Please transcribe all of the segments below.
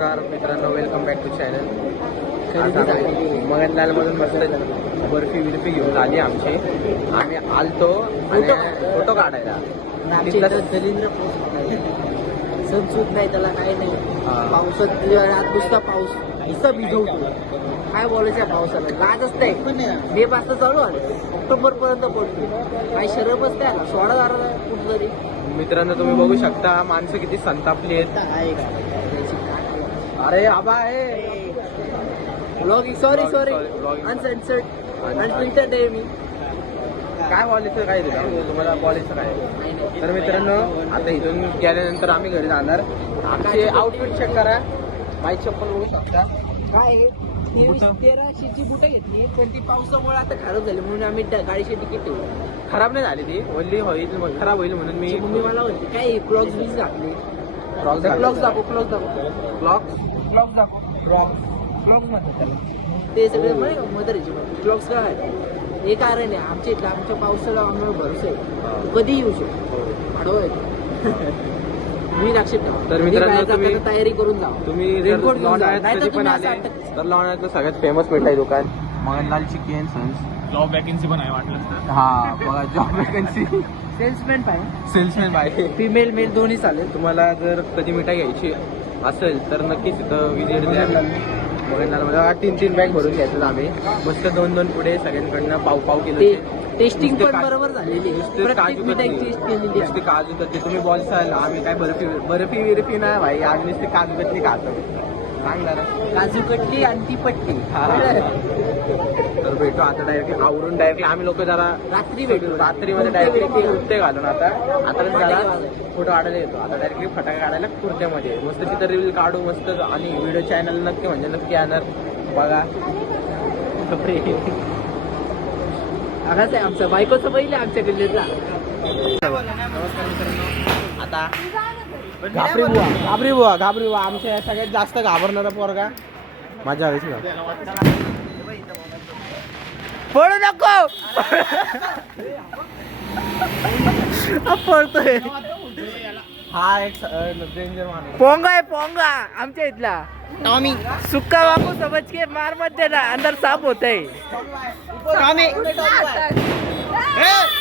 नमस्कार मित्रांनो, welcome back to channel. मगनलालमधून मस्त बर्फी बिर्फी घेऊन आली आमची. आम्ही आलतो आणि फोटो काढायला. दलिंद्र संसूत नाही त्याला, काय नाही. पावसात नुसता पाऊस नुसता भिजवतो. काय बोलायचं पावसाला, लाज असते. मे पासून चालू आहे, ऑक्टोबर पर्यंत पडतो. काही शरम असते ना, सोडा झाला कुठतरी. मित्रांनो, तुम्ही बघू शकता माणसं किती संतापली आहेत. अरे आबा आहे ब्लॉगिंग, सॉरी अनसेन्सर्ड अनफिल्टर्ड आहे मी. काय बोलायचं काय तुम्हाला बोलायचं काय. तर मित्रांनो, आता इथून गेल्यानंतर आम्ही घरी जाणार. आमचे आउटफिट चेक करा. माझी चप्पल बघू शकता. काय 1300ची बुटं घेतली, पण ती पावसामुळे आता खराब झाली म्हणून आम्ही गाडीची तिकीट ठेवली. खराब नाही झाली ती, ओली होईल खराब होईल म्हणून मी मम्मी मला म्हणते काय ब्लॉग्स बीज घातले. ब्लॉग्स ते सगळे मदरचे ब्लॉग्स काय हे कारण आहे. आमच्या पावसाला आम्हाला भरोसा आहे, तू कधी येऊ शकतो. आडवं आहे मी लक्षात ठेवा. तर मित्रांनो, तुम्ही तयारी करून जा. तुम्ही रेनकोट घेऊन जा. लोणावळ्यात कधी पण आले तर लोणावळ्यातलं सगळ्यात फेमस मिठाई दुकान मगनलाल चिकन सन्स. जॉब वॅकन्सी पण आहे वाटलं. हा बघा, जॉब वॅकन्सी. सेल्समॅन पाहिजे, सेल्समॅन बाय फिमेल मेल दोन्ही चालेल. तुम्हाला जर कधी मिठाई घ्यायची असेल तर नक्कीच इथं विजिट द्या. मगनलालमध्ये 3 बॅग भरून घ्यायचं आम्ही. मस्त 2 पुढे सगळ्यांकडनं पाव किलो. टेस्टिंग पण बरोबर झालेली आहे. काजू मिठाई टेस्ट केलेली आहे. नुसते काजू कतली. तुम्ही बोलसाल आम्ही काय बर्फी विरफी नाही भाई, आम्ही नुसते काजू कतली खातो. चांगला ना, काजू कटली आणि ती पट्टी. तर भेटू आता डायरेक्टली आवरून. डायरेक्टली आम्ही लोक जरा रात्री भेटू. रात्रीमध्ये डायरेक्टली कुर्ते घालून आता जरा फोटो काढायला येतो. आता डायरेक्टली फटाके काढायला कुर्त्यामध्ये मस्त तिथं रील काढू मस्त. आणि व्हिडिओ चॅनल नक्की म्हणजे नक्की येणार बघा. आहे आमचं बायकोचं पहिले आमच्या गल्लीतला. नमस्कार मित्रांनो. आता घाबरी बुवा आमच्या सगळ्यात जास्त घाबरणारा पोरगा माझ्या आयुष्य. पळू नको. पळतोय. हा एक डेंजर माणूस. पोंगा आमच्या इथला टॉमी. सुक्का बापू समझ के मार मत देना, अंदर सांप होता है. टॉमी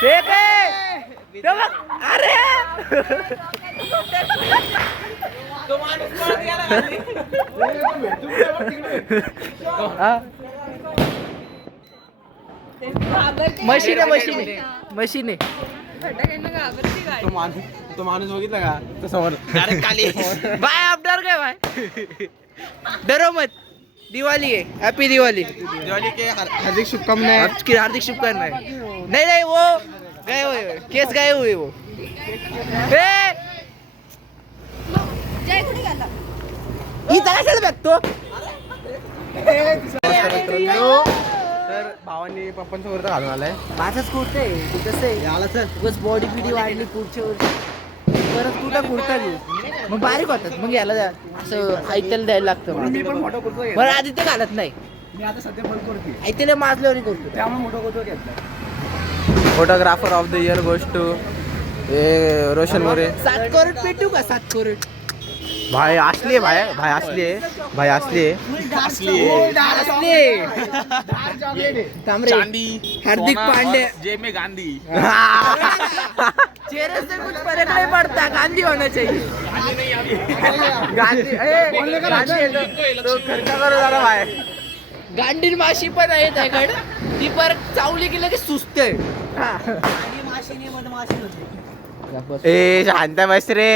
ठीक है. अरे मशीन आहे. तो माणूस बघितला का तो समोर बाय आप डर गए भाई. डरो मत. दिवाली है, हैप्पी दिवाली. दिवाली के हार्दिक शुभकामनाएं. आपकी हार्दिक शुभकामनाएं. नहीं वो गए हुए केस गए हुए वो. बघतो. तर भावांनी पप्पांसमोर तर घालून आलाय. माझंच कुर्त आहे. तू कसं आहे आला सर. बस बॉडी बिडी वाढली पुढच्या वर्षी परत कुठं कुर्ता घेऊ. मग बारीक होतात, मग याला असं आयत्याला द्यायला लागतं. मी पण मोठा कुर्ता घेतला. बरं आधी ते घालत नाही. मी आता सध्या बंद करते आयत्याला माजल्यावर करतो. त्यामुळे मोठा कुर्ता घेतला. फोटोग्राफर ऑफ द इयर गोष्ट रोशन मोरे. 7 करोड पेटू का 7 करोड. भाई असली आहे. तांबरे हार्दिक पांड्या. जे में गांधी. चेहरे से कुछ फर्क नहीं पड़ता, गांधी होना चाहिए. तो खर्च करू जरा भाई. गांडीन माशी पण आहे त्याकडे. ती परत चावली की लगेच सुचते. ए शांत बस रे.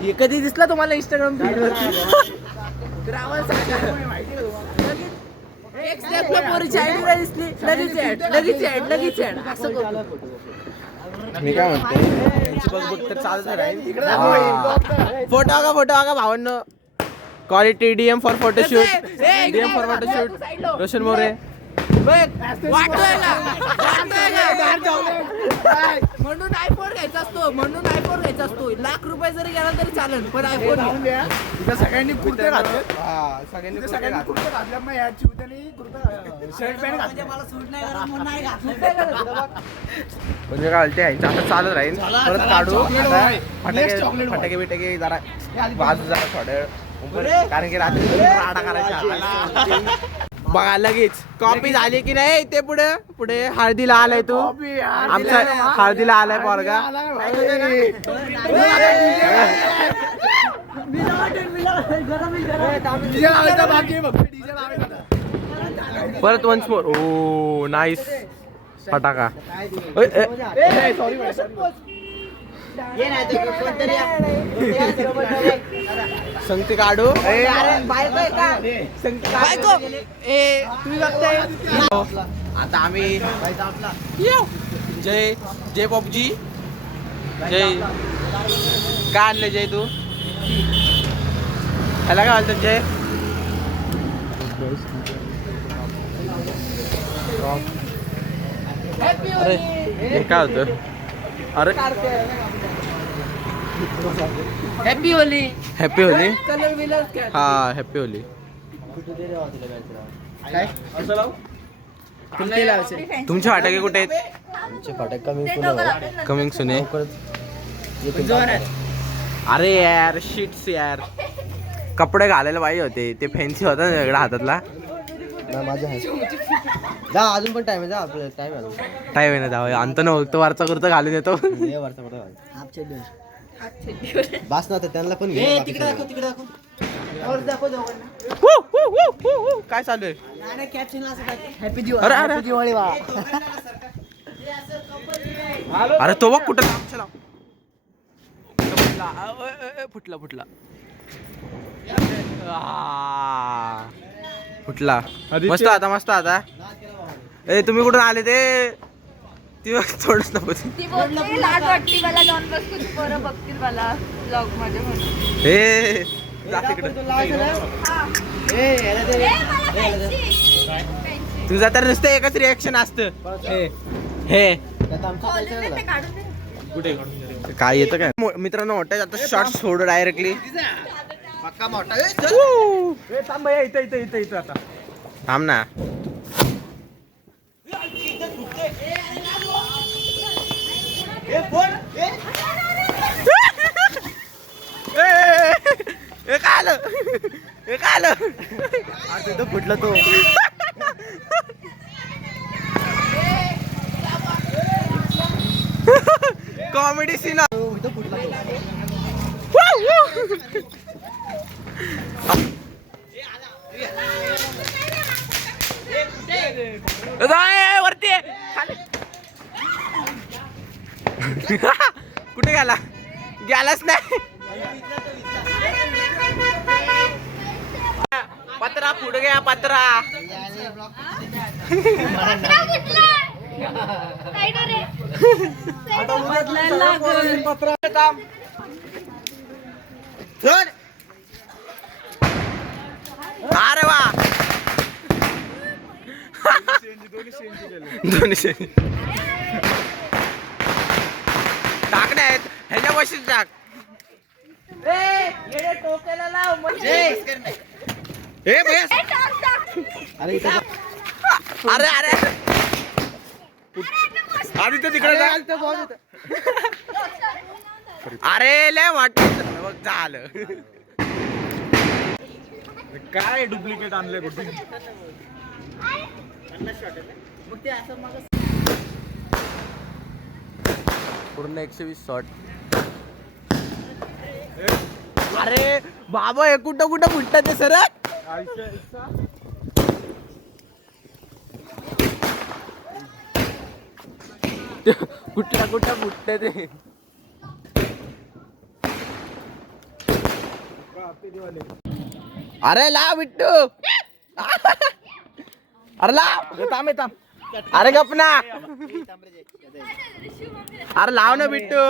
हे कधी दिसला तुम्हाला इंस्टाग्राम फीड वरती. एक स्टेपला पोरीची आयडी दिसली लगेच ऍड असं करतो. मी काय म्हणते बघ तर चालत राहील. फोटो बघा भावांनो. Quality DM for photoshoot. Roshan More. वाटतोय का म्हणून आयफोन घ्यायचा असतो, म्हणून आयफोन घ्यायचा असतो. ₹1,00,000 जरी गेला तरी चालेल, पण आयफोन घ्या. सगळ्यांनी कुर्ते घातले, सगळ्यांनी सगळ्यांनी कुर्ते घातल्या, मग या चिवत्याने कुर्ता शर्ट पॅन्ट घातले. म्हणजे काय बोलते आता चालत राहील परत काढू आता फटाके बिटाके जरा बाजू जरा थोडं कारण की रात्री राडा करायचा बघा लगेच कॉपी झाली की नाही ते पुढे पुढे हळदीला आलाय तू आमचा हळदीला आलाय पोरगा परत वन्स मोर ओ नाईस फटाका संगती काढू आता आम्ही जय जय पबजी जय काय आणलं जय तू ह्याला काय म्हणतात जय अरे हे काय होतं अरे happy Holy. Happy Holy colour wheeler हा हॅपी होली काय तुमचे फटाके कुठे आहेत कमिंग सुने अरे यार शिट्स यार कपडे घालायला पाहिजे होते ते फॅन्सी होता ना वेगळा हातातला जा अजून पण टाइम आहे, जा आपलं टाइम आहे. टाईम आहे ना जाऊ आणतो ना तो वरचा कुर्ता घालून येतो बास ना त्यांना पण घे. तिकडे दाखव, तिकडे दाखव. काय चालू आहे हॅपी अरे, अरे. दिवाळी वा. अरे तो बघ कुठं चला फुटला फुटला फुटला मस्त आता मस्त आता ए तुम्ही कुठून आले ते ती थोडंच नको ती बोलते लाज वाटते मला जाऊन बसतो तू पोरं बघतील मला ब्लॉग मध्ये म्हणून हे जा तिकडे तुझा तर नुसतं एकच रिएक्शन असतं हे कुठे काय येतं काय मित्रांनो मोठा आता शॉर्ट सोड डायरेक्टली थांब ना फुटला तो कॉमेडी सीन फुटला वरती कुठे गेला गेलाच नाही पत्रा पुढे गया पत्रा अरे वा दोन्ही टाकणे आहेत ह्याच्या बशीच टाक अरे अरे आधी तर तिकडे अरे लय वाटत बघ झालं काय डुप्लिकेट आणले कुठे पूर्ण 120 शॉट अरे बाबा हे कुठं कुठं फुटतात ते सर कुठला कुठं फुटत ते अरे ला बिट्टू अरे ला थांब थांब अरे गप ना अरे लाव ना बिट्टू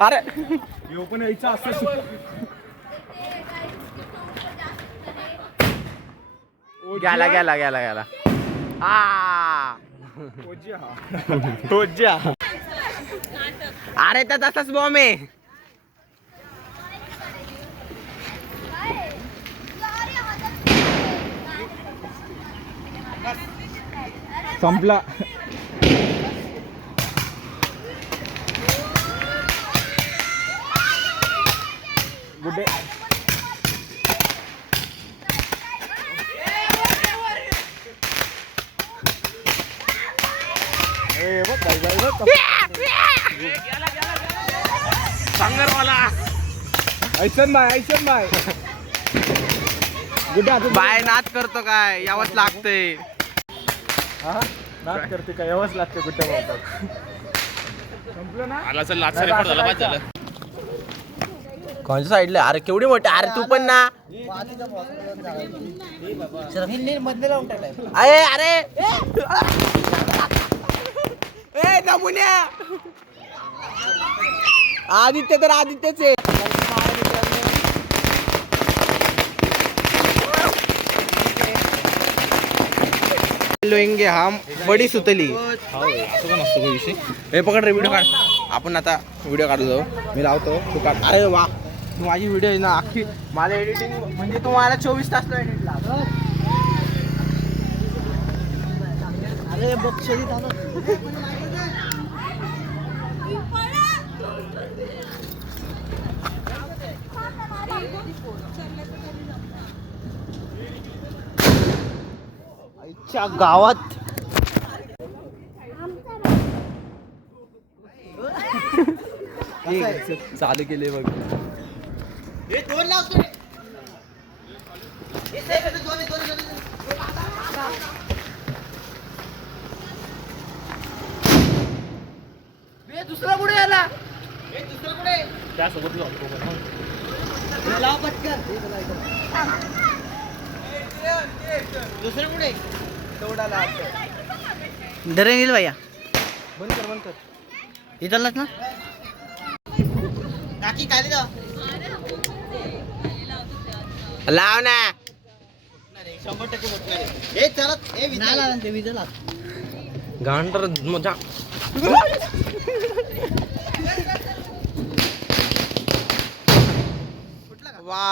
अरे पण यायचं असं गेला गेला गेला गेला आ तो अरे तर तसाच बॉम्ब आहे. संपला. गुड्डे. संगरवाला ऐसन बाय गुड्डे आता बाय नाच करतो काय यावंच लागतंय. नाच करते का यावंच लागते गुड्डे बोलतात. संपलं ना. आला चल लाचा रेकॉर्ड झाला पाहिजे झालं. कोणत्या साईडला? अरे केवढी मोठी. अरे तू पण ना. अरे अरे ए नमुन्या. आदित्य तर आदित्यच आहे. लोएंगे हम बडी सुतली. हे पकड रे व्हिडिओ काढ. आपण आता व्हिडिओ काढू जाऊ. मी लावतो तू काढ. अरे वा तू माझी व्हिडिओ आहे ना अख्खी. मला एडिटिंग म्हणजे तुम्हाला 24 तास एडिट लाव. अरे बघ शरीर आईच्या गावात चालू केले बघ. दुसरा कुठे आला? त्यासोबत जातो. लाव पटकन. दुसरं कुठे? डरे नील भैया बंद कर. इथलाच ना काकी काय लाव ना. 100% हे चलत हे विचार ते विचारला घांटर मजा. वा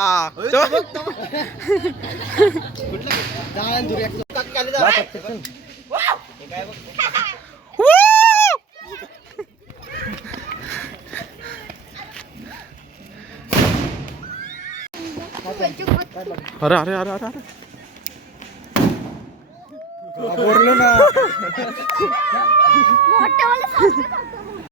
अरे अरे अरे अरे अरे बोललो ना मोठे वाले